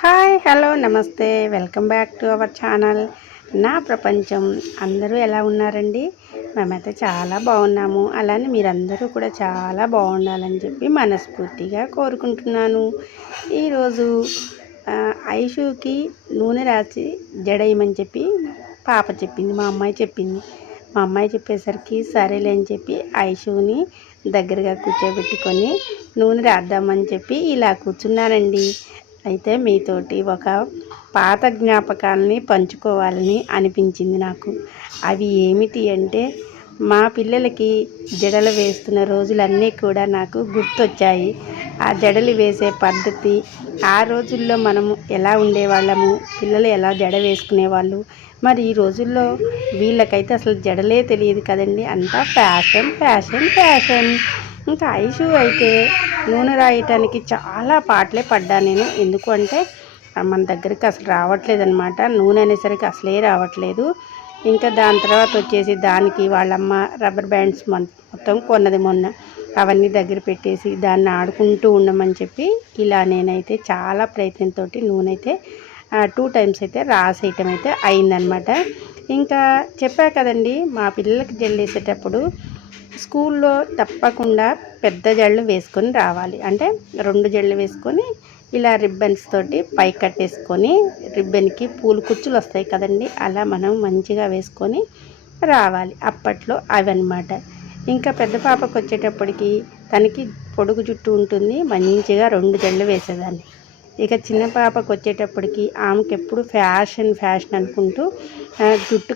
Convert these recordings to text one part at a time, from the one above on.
Hi hello నమస్తే welcome back to our channel నా ప్రపంచం. అందరూ ఎలా ఉన్నారండి? మేమైతే చాలా బాగున్నాము. అలానే మీరందరూ కూడా చాలా బాగుండాలని చెప్పి మనస్ఫూర్తిగా కోరుకుంటున్నాను. ఈరోజు ఐషుకి నూనె రాసి జడేయమని చెప్పి పాప చెప్పింది, మా అమ్మాయి చెప్పింది. మా అమ్మాయి చెప్పేసరికి సరేలే అని చెప్పి ఐషుని దగ్గరగా కూర్చోబెట్టుకొని నూనె రాద్దామని చెప్పి ఇలా కూర్చున్నానండి. అయితే మీతోటి ఒక పాత జ్ఞాపకాలని పంచుకోవాలని అనిపించింది నాకు. అవి ఏమిటి అంటే, మా పిల్లలకి జడలు వేస్తున్న రోజులన్నీ కూడా నాకు గుర్తొచ్చాయి. ఆ జడలు వేసే పద్ధతి, ఆ రోజుల్లో మనము ఎలా ఉండేవాళ్ళము, పిల్లలు ఎలా జడ వేసుకునేవాళ్ళు. మరి ఈ రోజుల్లో వీళ్ళకైతే అసలు జడలే తెలియదు కదండి. అంతా ఫ్యాషన్ ఫ్యాషన్ ఫ్యాషన్. ఇంకా ఐషు అయితే నూనె రాయటానికి చాలా పాటలే పడ్డా నేను. ఎందుకు అంటే మన దగ్గరికి అసలు రావట్లేదు అనమాట. నూనె అనేసరికి అసలే రావట్లేదు. ఇంకా దాని తర్వాత వచ్చేసి దానికి వాళ్ళమ్మ రబ్బర్ బ్యాండ్స్ మొత్తం కొన్నది మొన్న. అవన్నీ దగ్గర పెట్టేసి దాన్ని ఆడుకుంటూ ఉండమని చెప్పి ఇలా నేనైతే చాలా ప్రయత్నంతో నూనె అయితే 2 టైమ్స్ అయితే రాసేయటం అయితే అయిందనమాట. ఇంకా చెప్పా కదండి, మా పిల్లలకి జల్లేసేటప్పుడు స్కూల్లో తప్పకుండా పెద్ద జడలు వేసుకొని రావాలి. అంటే 2 జడలు వేసుకొని ఇలా రిబ్బన్స్ తోటి పై కట్టేసుకొని, రిబ్బన్కి పూలు కుచ్చులు వస్తాయి కదండి, అలా మనం మంచిగా వేసుకొని రావాలి. అప్పట్లో అవన్నమాట. ఇంకా పెద్ద పాపకు వచ్చేటప్పటికి తనకి పొడుగు జుట్టు ఉంటుంది, మంచిగా 2 జడలు వేసేదాన్ని. ఇక చిన్న పాపకు వచ్చేటప్పటికి ఆమెకి ఎప్పుడు ఫ్యాషన్ ఫ్యాషన్ అనుకుంటూ జుట్టు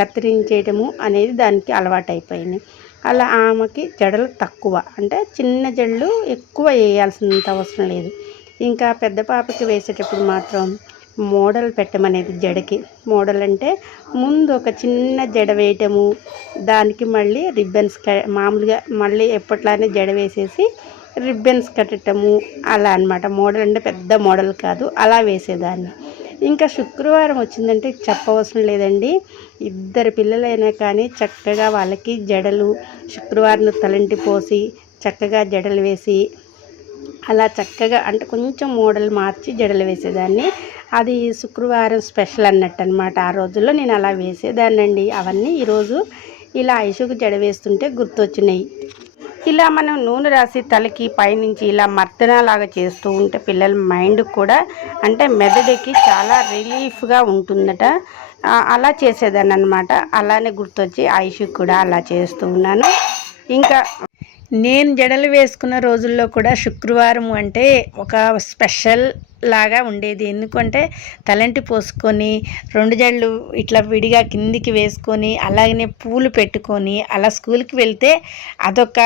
కత్తిరించేయటము అనేది దానికి అలవాటు అయిపోయింది. అలా ఆమెకి జడలు తక్కువ, అంటే చిన్న జడలు ఎక్కువ వేయాల్సినంత అవసరం లేదు. ఇంకా పెద్ద పాపకి వేసేటప్పుడు మాత్రం మోడల్ పెట్టమనేది జడకి. మోడల్ అంటే ముందు ఒక చిన్న జడ వేయటము, దానికి మళ్ళీ రిబ్బన్స్ మామూలుగా మళ్ళీ ఎప్పట్లానే జడ వేసేసి రిబ్బన్స్ కట్టటము, అలా అనమాట. మోడల్ అంటే పెద్ద మోడల్ కాదు, అలా వేసేదాన్ని. ఇంకా శుక్రవారం వచ్చిందంటే చెప్పవసరం లేదండి. 2 పిల్లలైనా కానీ చక్కగా వాళ్ళకి జడలు శుక్రవారం తలంటి పోసి చక్కగా జడలు వేసి అలా చక్కగా, అంటే కొంచెం మోడల్ మార్చి జడలు వేసేదాన్ని. అది శుక్రవారం స్పెషల్ అన్నట్టు అనమాట. ఆ రోజుల్లో నేను అలా వేసేదాన్నండి. అవన్నీ ఈరోజు ఇలా ఐషుకు జడ వేస్తుంటే గుర్తొచ్చినాయి. ఇలా మనం నూనె రాసి తలకి పైనుంచి ఇలా మర్దనలాగా చేస్తూ ఉంటే పిల్లల మైండ్ కూడా, అంటే మెదడుకి చాలా రిలీఫ్గా ఉంటుందట. అలా చేసేదాన్ని అనమాట. అలానే గుర్తొచ్చి ఐషుకి కూడా అలా చేస్తూ ఉన్నాను. ఇంకా నేను జడలు వేసుకున్న రోజుల్లో కూడా శుక్రవారం అంటే ఒక స్పెషల్ లాగా ఉండేది. ఎందుకంటే తలంటి పోసుకొని 2 జడలు ఇట్లా విడిగా కిందికి వేసుకొని అలాగనే పూలు పెట్టుకొని అలా స్కూల్కి వెళ్తే అదొక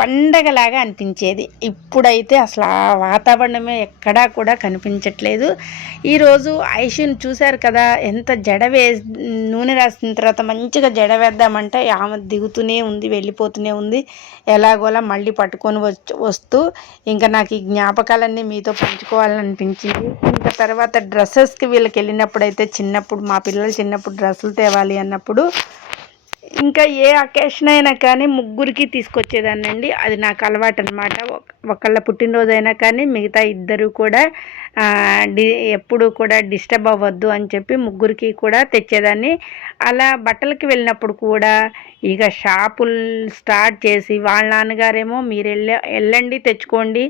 పండగలాగా అనిపించేది. ఇప్పుడైతే అసలు ఆ వాతావరణమే ఎక్కడా కూడా కనిపించట్లేదు. ఈరోజు ఐషుని చూశారు కదా, ఎంత నూనె రాసిన తర్వాత మంచిగా జడ వేద్దామంటే ఆమె దిగుతూనే ఉంది, వెళ్ళిపోతూనే ఉంది. ఎలాగోలా మళ్ళీ పట్టుకొని వస్తూ ఇంకా నాకు ఈ జ్ఞాపకాలన్నీ మీతో పంచుకోవాలని అనిపించింది. ఇంకా తర్వాత డ్రెస్సెస్కి వీళ్ళకి వెళ్ళినప్పుడైతే చిన్నప్పుడు మా పిల్లలు చిన్నప్పుడు డ్రెస్సులు తేవాలి అన్నప్పుడు ఇంకా ఏ అకేషన్ అయినా కానీ ముగ్గురికి తీసుకొచ్చేదాన్నండి. అది నాకు అలవాటు అనమాట. ఒకళ్ళ పుట్టినరోజు అయినా కానీ మిగతా 2 కూడా ఎప్పుడు కూడా డిస్టర్బ్ అవ్వద్దు అని చెప్పి ముగ్గురికి కూడా తెచ్చేదాన్ని. అలా బట్టలకి వెళ్ళినప్పుడు కూడా ఇక షాపులు స్టార్ట్ చేసి వాళ్ళ నాన్నగారేమో మీరు వెళ్ళండి తెచ్చుకోండి,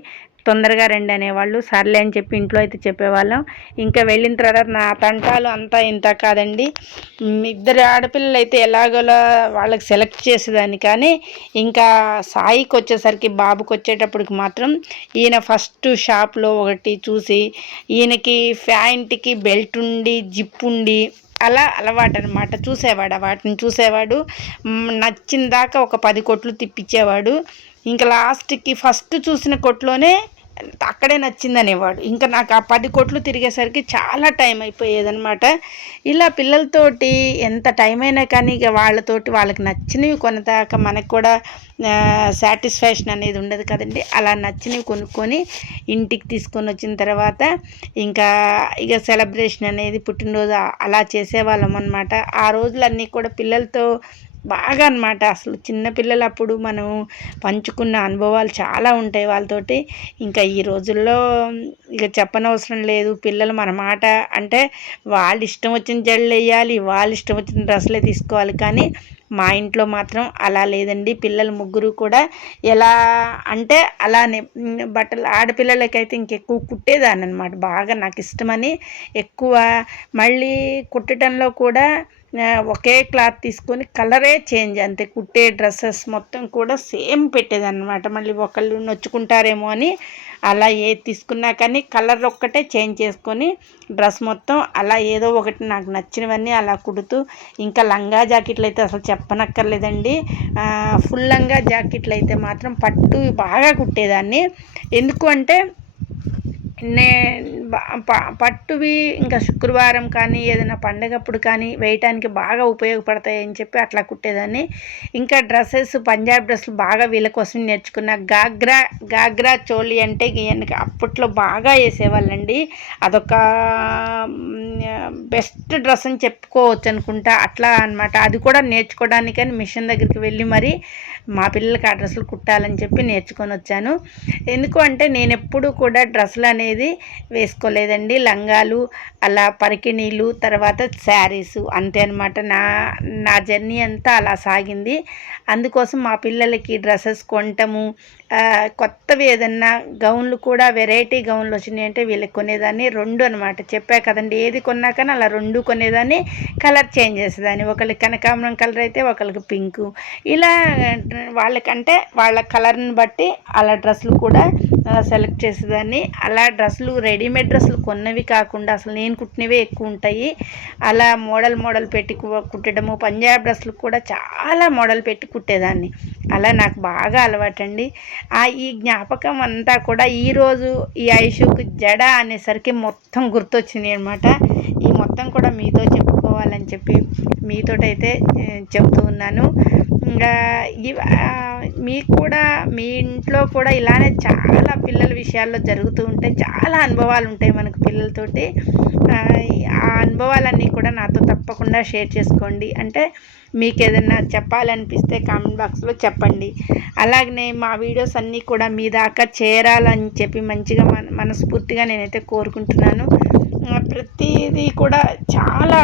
తొందరగా రండి అనేవాళ్ళు. సర్లే అని చెప్పి ఇంట్లో అయితే చెప్పేవాళ్ళం. ఇంకా వెళ్ళిన తర్వాత నా తంటాలు అంతా ఇంత కాదండి. 2 ఆడపిల్లలు అయితే ఎలాగోలా వాళ్ళకి సెలెక్ట్ చేసేదాన్ని. కానీ ఇంకా సాయికి వచ్చేసరికి, బాబుకి వచ్చేటప్పటికి మాత్రం ఈయన ఫస్ట్ షాప్లో ఒకటి చూసి ఈయనకి ప్యాంట్కి బెల్ట్ ఉండి జిప్ ఉండి అలా అలవాటు అనమాట. వాటిని చూసేవాడు, నచ్చిన దాకా ఒక 10 కొట్లు తిప్పించేవాడు. ఇంకా లాస్ట్కి ఫస్ట్ చూసిన కొట్లోనే అక్కడే నచ్చిందనేవాడు. ఇంకా నాకు ఆ 10 కొట్లు తిరిగేసరికి చాలా టైం అయిపోయేదనమాట. ఇలా పిల్లలతోటి ఎంత టైం అయినా కానీ ఇక వాళ్ళకి నచ్చినవి కొనదాకా మనకు కూడా సాటిస్ఫాక్షన్ అనేది ఉండదు కదండి. అలా నచ్చినవి కొనుక్కొని ఇంటికి తీసుకొని వచ్చిన తర్వాత ఇంకా ఇక సెలబ్రేషన్ అనేది పుట్టినరోజు అలా చేసేవాళ్ళం అనమాట. ఆ రోజులన్నీ కూడా పిల్లలతో బాగా అనమాట. అసలు చిన్నపిల్లలు అప్పుడు మనం పంచుకున్న అనుభవాలు చాలా ఉంటాయి వాళ్ళతోటి. ఇంకా ఈ రోజుల్లో ఇక చెప్పనవసరం లేదు. పిల్లలు మన మాట అంటే వాళ్ళు ఇష్టం వచ్చిన జడలు వేయాలి, వాళ్ళు ఇష్టం వచ్చిన డ్రెస్సులే తీసుకోవాలి. కానీ మా ఇంట్లో మాత్రం అలా లేదండి. పిల్లలు ముగ్గురు కూడా ఎలా అంటే అలానే బట్టలు ఆడపిల్లలకైతే ఇంకెక్కువ కుట్టేదాన్ని అనమాట. బాగా నాకు ఇష్టమని ఎక్కువ మళ్ళీ కుట్టడంలో కూడా ఒకే క్లాత్ తీసుకొని కలరే చేంజ్, అంతే. కుట్టే డ్రెస్సెస్ మొత్తం కూడా సేమ్ పెట్టేదన్నమాట. మళ్ళీ ఒకళ్ళు నొచ్చుకుంటారేమో అని అలా ఏది తీసుకున్నా కానీ కలర్ ఒక్కటే చేంజ్ చేసుకొని డ్రెస్ మొత్తం అలా ఏదో ఒకటి నాకు నచ్చినవన్నీ అలా కుడుతూ, ఇంకా లంగా జాకెట్లు అయితే అసలు చెప్పనక్కర్లేదండి. ఫుల్ లంగా జాకెట్లు అయితే మాత్రం పట్టు బాగా కుట్టేదాన్ని. ఎందుకు అంటే పట్టువి ఇంకా శుక్రవారం కానీ ఏదైనా పండగప్పుడు కానీ వేయటానికి బాగా ఉపయోగపడతాయని చెప్పి అట్లా కుట్టేదాన్ని. ఇంకా డ్రెస్సెస్ పంజాబ్ డ్రెస్సులు బాగా వీళ్ళ కోసం నేర్చుకున్న. గాగ్రా చోళీ అంటే అప్పట్లో బాగా వేసేవాళ్ళండి. అదొక బెస్ట్ డ్రెస్ అని చెప్పుకోవచ్చు అనుకుంటా. అట్లా అనమాట. అది కూడా నేర్చుకోవడానికని మిషన్ దగ్గరికి వెళ్ళి మరి మా పిల్లలకి ఆ డ్రెస్సులు కుట్టాలని చెప్పి నేర్చుకొని వచ్చాను. ఎందుకు అంటే నేను ఎప్పుడు కూడా డ్రెస్సులు అనేది వేసుకోలేదండి. లంగాలు అలా పరికిణీలు తర్వాత శారీసు అంతే అనమాట. నా జర్నీ అంతా అలా సాగింది. అందుకోసం మా పిల్లలకి డ్రెస్సెస్ కొనటము, కొత్తవి ఏదన్నా గౌన్లు కూడా వెరైటీ గౌన్లు వచ్చినాయి అంటే వీళ్ళకి కొనేదాన్ని. రెండు అనమాట. చెప్పా కదండి, ఏది కొన్నా కానీ అలా రెండు కొనేదాన్ని. కలర్ చేంజ్ చేసేదాన్ని. ఒకళ్ళకి కనకాంబరం కలర్ అయితే ఒకళ్ళకి పింకు, ఇలా వాళ్ళకంటే వాళ్ళ కలర్ని బట్టి అలా డ్రెస్సులు కూడా సెలెక్ట్ చేసేదాన్ని. అలా డ్రెస్సులు రెడీమేడ్ డ్రెస్సులు కొన్నవి కాకుండా అసలు నేను కుట్టినవే ఎక్కువ ఉంటాయి. అలా మోడల్ పెట్టి కుట్టడము. పంజాబ్ డ్రెస్సులు కూడా చాలా మోడల్ పెట్టి కుట్టేదాన్ని. అలా నాకు బాగా అలవాటండి. ఈ జ్ఞాపకం అంతా కూడా ఈరోజు ఈ ఐషుకు జడ అనేసరికి మొత్తం గుర్తొచ్చింది అనమాట. ఈ మొత్తం కూడా మీతో చెప్పుకోవాలని చెప్పి మీతోటైతే చెప్తూ ఉన్నాను. ఇంకా మీకు కూడా మీ ఇంట్లో కూడా ఇలానే చాలా పిల్లల విషయాల్లో జరుగుతూ ఉంటాయి. చాలా అనుభవాలు ఉంటాయి మనకు పిల్లలతోటి. ఆ అనుభవాలన్నీ కూడా నాతో తప్పకుండా షేర్ చేసుకోండి. అంటే మీకు ఏదైనా చెప్పాలనిపిస్తే కామెంట్ బాక్స్లో చెప్పండి. అలాగనే మా వీడియోస్ అన్నీ కూడా మీ దాకా చేరాలని చెప్పి మంచిగా మనస్ఫూర్తిగా నేనైతే కోరుకుంటున్నాను. ప్రతిదీ కూడా చాలా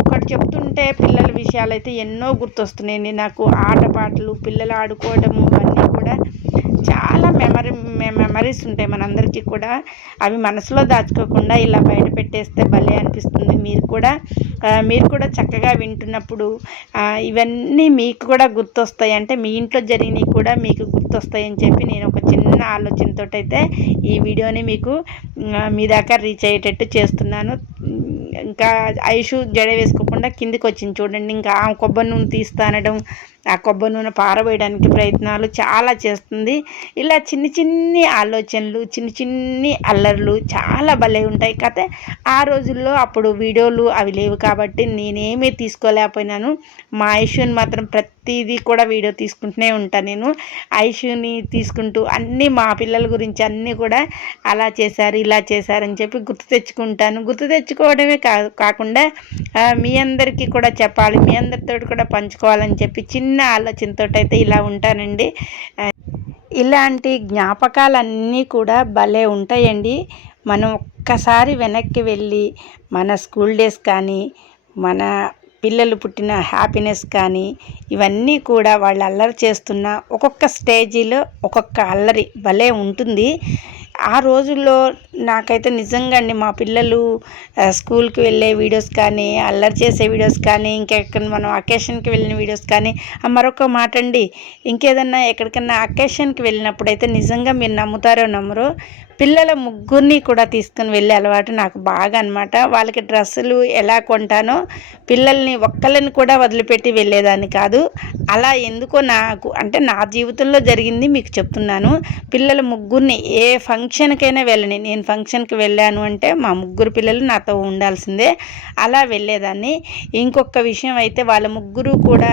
ఒకటి చెప్తుంటే పిల్లల విషయాలు అయితే ఎన్నో గుర్తొస్తున్నాయండి నాకు. ఆటపాటలు, పిల్లలు ఆడుకోవడము, ఇవన్నీ కూడా చాలా మెమరీస్ ఉంటాయి మనందరికీ కూడా. అవి మనసులో దాచుకోకుండా ఇలా బయట పెట్టేస్తే భలే అనిపిస్తుంది. మీరు కూడా చక్కగా వింటున్నప్పుడు ఇవన్నీ మీకు కూడా గుర్తొస్తాయి. అంటే మీ ఇంట్లో జరిగినవి కూడా మీకు గుర్తొస్తాయని చెప్పి నేను ఒక చిన్న ఆలోచనతో అయితే ఈ వీడియోని మీకు మీ దాకా రీచ్ అయ్యేటట్టు చేస్తున్నాను. ఇంకా ఐషు జడ వేసుకోకుండా కిందికి వచ్చింది చూడండి. ఇంకా కొబ్బరి నూనె తీస్తానడం, ఆ కొబ్బరి నూనె పారవేయడానికి ప్రయత్నాలు చాలా చేస్తుంది. ఇలా చిన్ని ఆలోచనలు, చిన్ని అల్లర్లు చాలా భలే ఉంటాయి. కథ ఆ రోజుల్లో అప్పుడు వీడియోలు అవి లేవు కాబట్టి నేనేమీ తీసుకోలేకపోయినాను. మా ఐషుని మాత్రం ప్రతిదీ కూడా వీడియో తీసుకుంటూనే ఉంటాను నేను. ఐషుని తీసుకుంటూ అన్నీ మా పిల్లల గురించి అన్నీ కూడా అలా చేశారు ఇలా చేశారని చెప్పి గుర్తు తెచ్చుకుంటాను. గుర్తు తెచ్చుకోవడమే కాకుండా మీ అందరికీ కూడా చెప్పాలి, మీ అందరితో కూడా పంచుకోవాలని చెప్పి చిన్న ఆలోచనతో అయితే ఇలా ఉంటానండి. ఇలాంటి జ్ఞాపకాలన్నీ కూడా భలే ఉంటాయండి. మనం ఒక్కసారి వెనక్కి వెళ్ళి మన స్కూల్ డేస్ కానీ, మన పిల్లలు పుట్టిన హ్యాపీనెస్ కానీ, ఇవన్నీ కూడా వాళ్ళు అల్లరి చేస్తున్న ఒక్కొక్క స్టేజీలో ఒక్కొక్క అల్లరి భలే ఉంటుంది. ఆ రోజుల్లో నాకైతే నిజంగా అండి మా పిల్లలు స్కూల్కి వెళ్ళే వీడియోస్ కానీ, అల్లరి చేసే వీడియోస్ కానీ, ఇంకెక్కడ మనం అకేషన్కి వెళ్ళిన వీడియోస్ కానీ, మరొక మాట అండి, ఇంకేదన్నా ఎక్కడికన్నా అకేషన్కి వెళ్ళినప్పుడైతే నిజంగా మీరు నమ్ముతారో నమ్మరో, పిల్లల ముగ్గురిని కూడా తీసుకుని వెళ్ళే అలవాటు నాకు బాగా అనమాట. వాళ్ళకి డ్రెస్సులు ఎలా కొంటానో పిల్లల్ని ఒక్కళ్ళని కూడా వదిలిపెట్టి వెళ్ళేదాన్ని కాదు. అలా ఎందుకో నాకు అంటే నా జీవితంలో జరిగింది మీకు చెప్తున్నాను. పిల్లల ముగ్గురిని ఏ ఫంక్షన్కైనా వెళ్ళని, నేను ఫంక్షన్కి వెళ్ళాను అంటే మా ముగ్గురు పిల్లలు నాతో ఉండాల్సిందే. అలా వెళ్ళేదాన్ని. ఇంకొక విషయం అయితే వాళ్ళ ముగ్గురు కూడా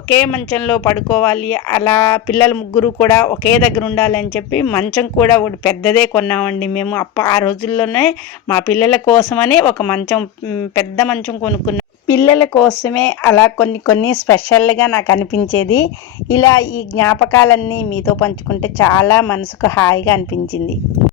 ఒకే మంచంలో పడుకోవాలి, అలా పిల్లల ముగ్గురు కూడా ఒకే దగ్గర ఉండాలని చెప్పి మంచం కూడా ఒకటి పెద్దదే కొన్నామండి మేము. ఆ రోజుల్లోనే మా పిల్లల కోసమని ఒక మంచం, పెద్ద మంచం కొనుక్కున్నాం. పిల్లల కోసమే అలా కొన్ని కొన్ని స్పెషల్గా నాకు అనిపించేది. ఇలా ఈ జ్ఞాపకాలన్నీ మీతో పంచుకుంటే చాలా మనసుకు హాయిగా అనిపించింది.